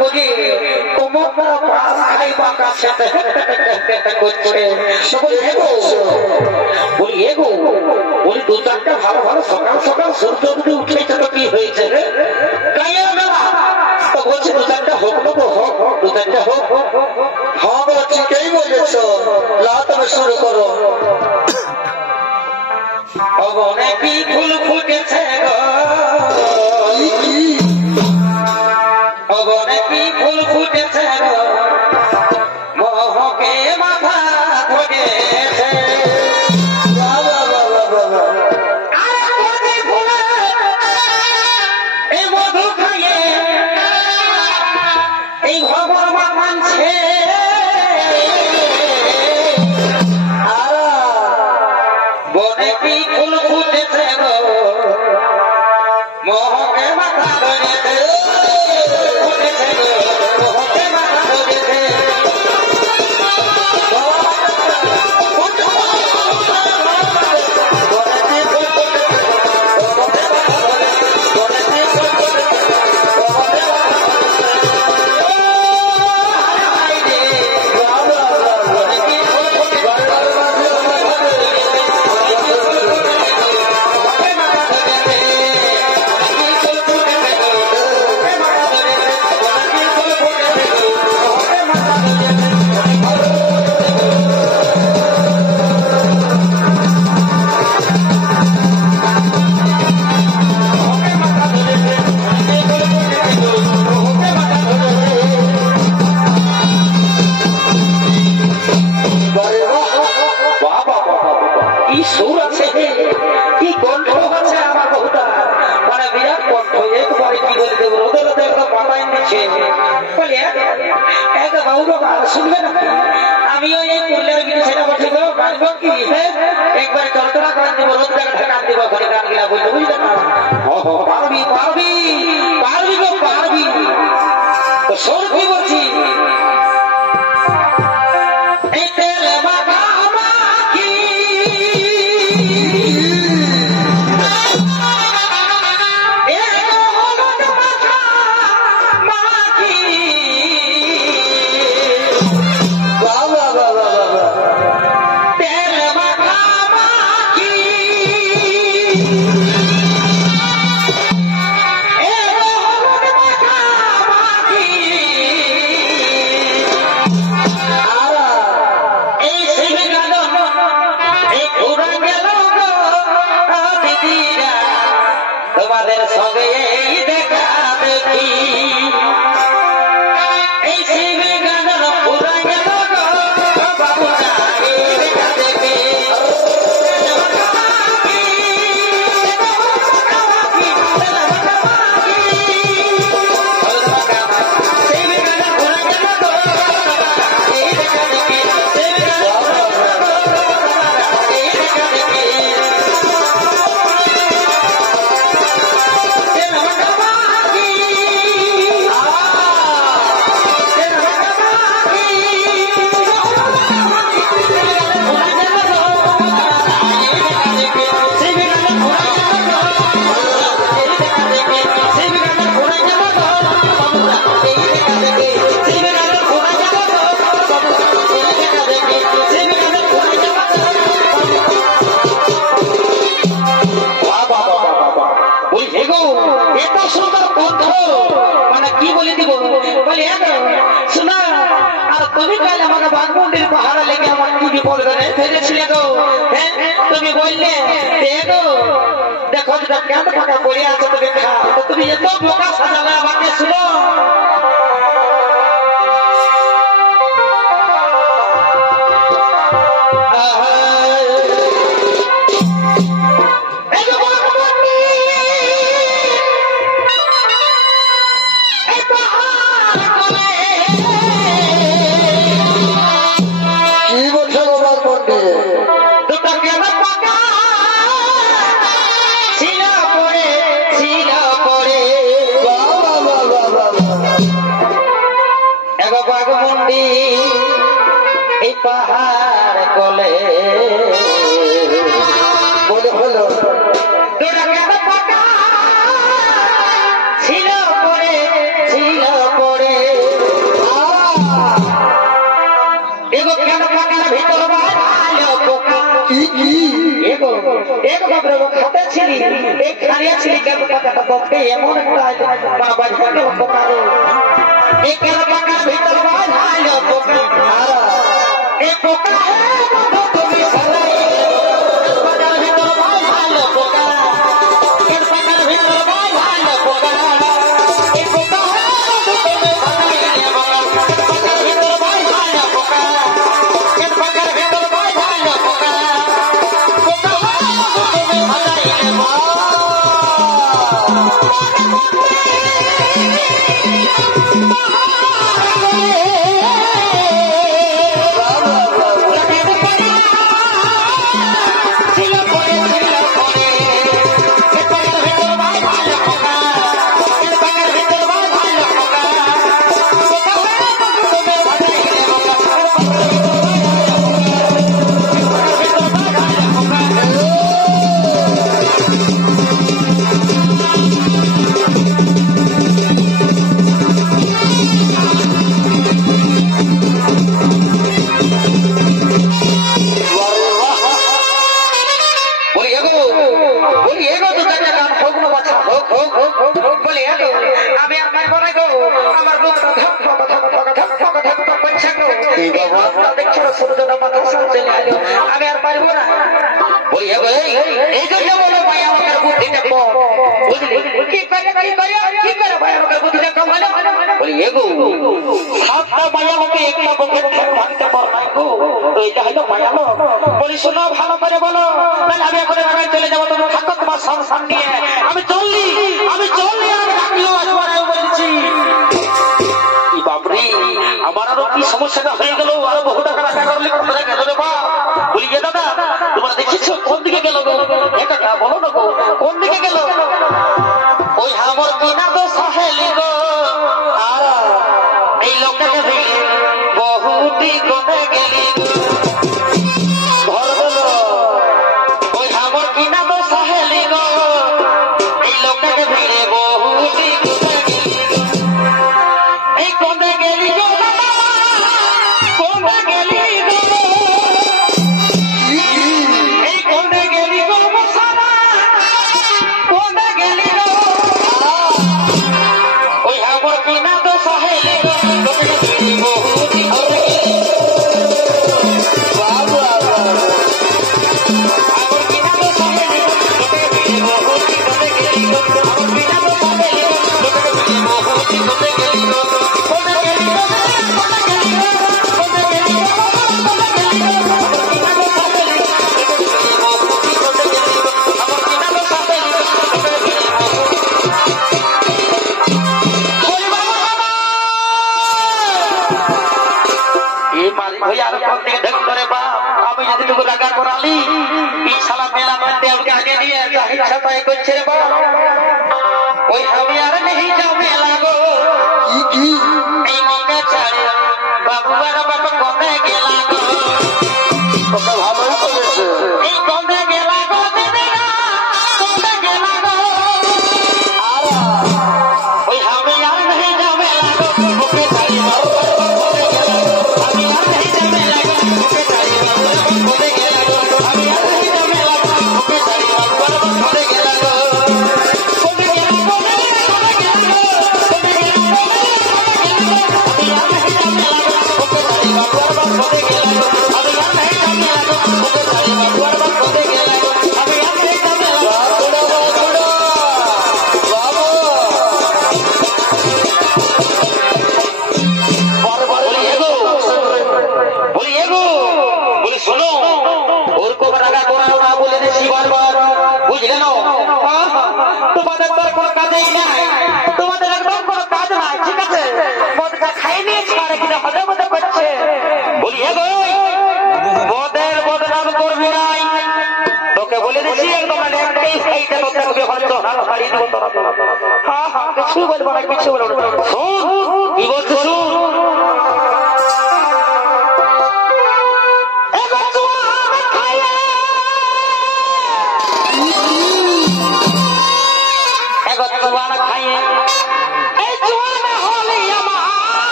করে কোমরটা পাল খাই বাঁকা সাথে করছে বলি এগো বলি দু চারটা ভালো ভালো সকাল সকাল সূর্য যদি উঠেছে তো কি হয়েছে তো বলছি দু চারটা হোক নেবো হোক দু চারটা হোক হ্যাঁ গো ঠিকই বলেছ লা তবে শুরু করো অনেকই ফুল ফুটেছে গো অনেকই ফুল ফুটেছে গো মোহকে মাথা ধরেছে এই মধু খাইয়ে এই ভবর মানছে বনেকি ফুল ফুটেছে গো মোহকে মাথা ধরেছে ফুটেছে গো মোহকে মাথা ধরেছে আমিও এই পুরুলিয়ার বিধি সেটা বলছি বাঁচব কি একবার চলতরা করে দিব রোজ জায়গা কাট দিব ঘরে গান গিলা বলতে বুঝলে না পারবি পারবি পারবি গো পারবি তো সর কি বলছি এই তেল মাখা মাখি তোমাদের সঙ্গে দেখা দেখি এই শিবে গানের পুরা গেল বাবু দেখা দেখি তুমি বললে দেখো কেন টাকা পড়ে আছে তুমি এত বোকা সাজালে আমাকে শুনো এই পাহাড় কোলে বলে হলো ছিল পরে एक बाबरे वो खाते छिली एक खारिया छिली के पका तो के एमन একটা মানে বাজকে পকারো एक के पका भीतर बाझालो पोकारा एक पोका है तो তুমি সরাই বাজার ভিতর বাঝালো পোকারা एक पका ভিতর বাঝালো পোকারা एक पोका है तो তুমি সরাই বাজার ভিতর বাঝালো পোকারা एक पका ভিতর বাঝালো পোকারা শুনো ভালো করে বলো আমি এখন চলে যাবো তোমার থাকো তোমার সংসার নিয়ে আমি চললি বলছি বাবরি আমার আরো কি সমস্যাটা হয়ে গেল আরো বহু টাকা রাখা করলে কোথায় গেল রে বা বলি গে দাদা তোমরা দেখেছো কোন দিকে গেল গো এটা বলো না গো কোন দিকে গেল ওই আমার বিনা তো সাহেলি গো আর এই লোকটাকে দেখে বহুটি কোথায় গেলি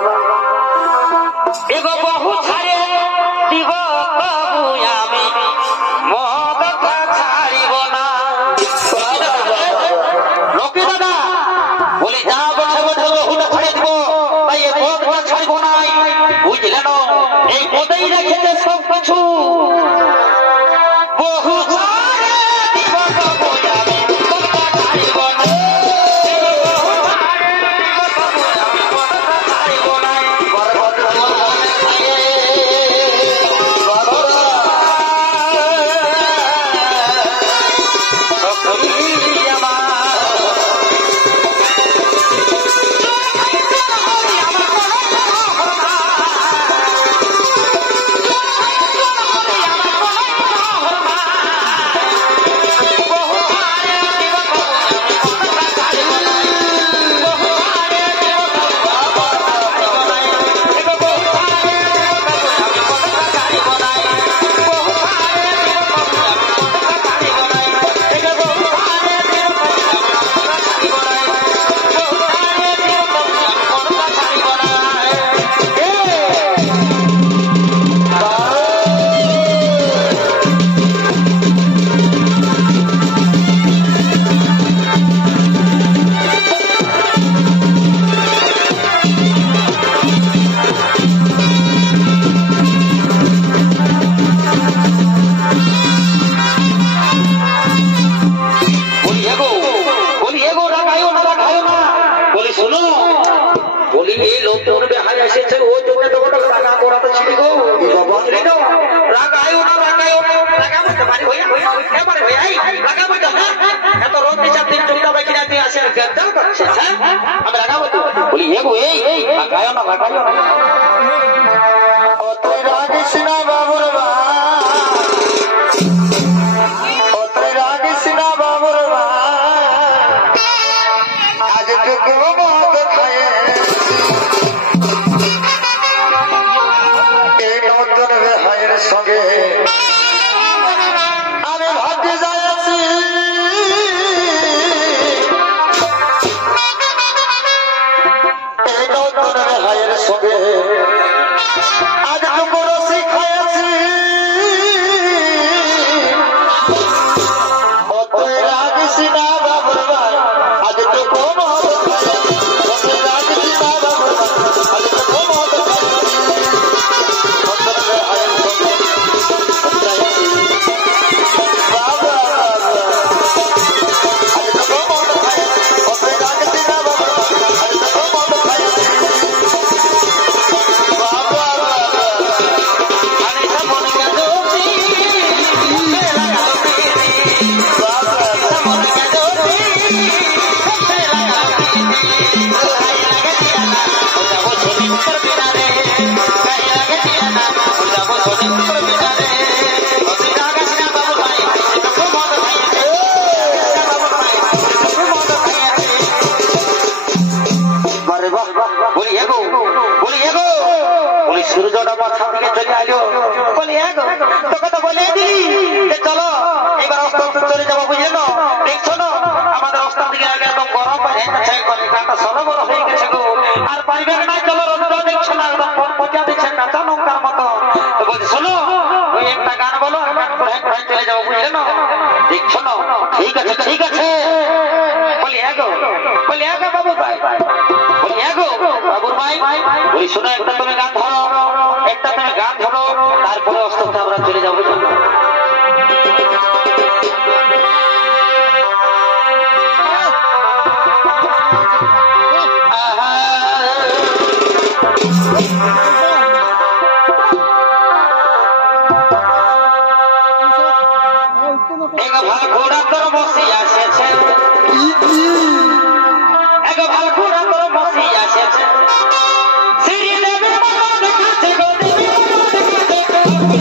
Bye. গেছে সব কিছু বহু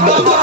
Go, go, go.